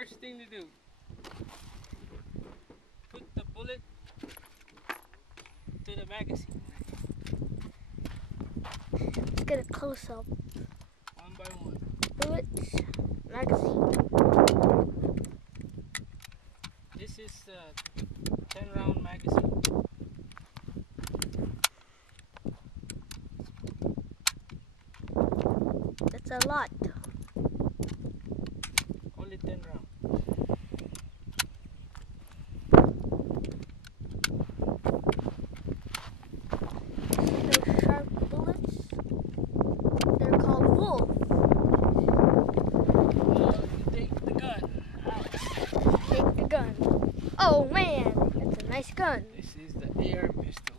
First thing to do, put the bullet to the magazine. Let's get a close-up. One by one. Bullets, magazine. This is a 10-round magazine. That's a lot. Only 10 rounds. See those sharp bullets? They're called wolf. You take the gun out. Take the gun. Oh man, that's a nice gun. This is the AR pistol.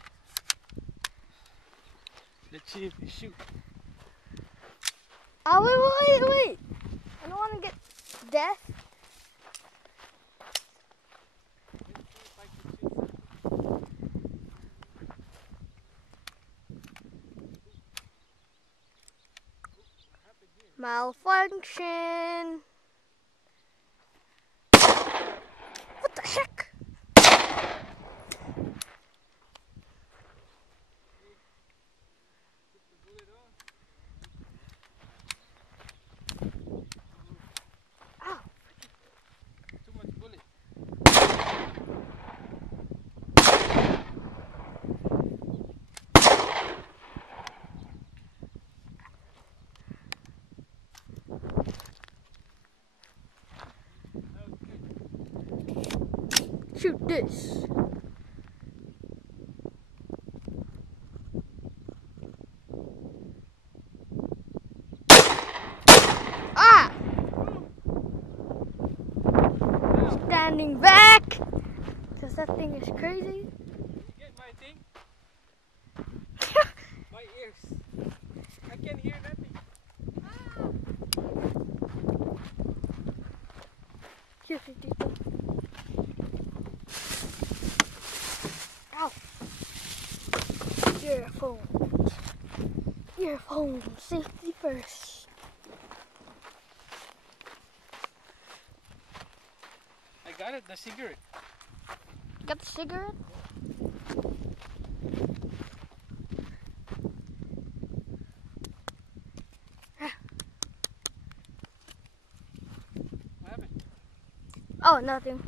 Let's see if we shoot. Oh wait! I don't want to get death. Let's see if I can shoot. What happened here? Malfunction. What the heck? Put the bullet on. Ow. Too much bullet. That was good. Shoot this. Ah! Standing back! Because that thing is crazy. You get my thing? My ears. I can't hear nothing. Here's the detail. Ow! Earphones. Earphones. Safety first. I got it, the cigarette. Got the cigarette? What happened? Oh, nothing.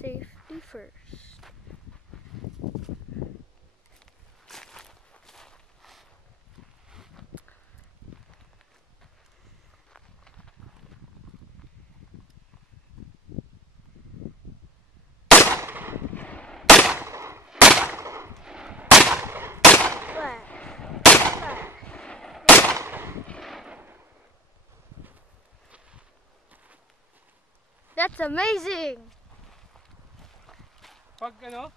Safety first. That's amazing! Pag ano,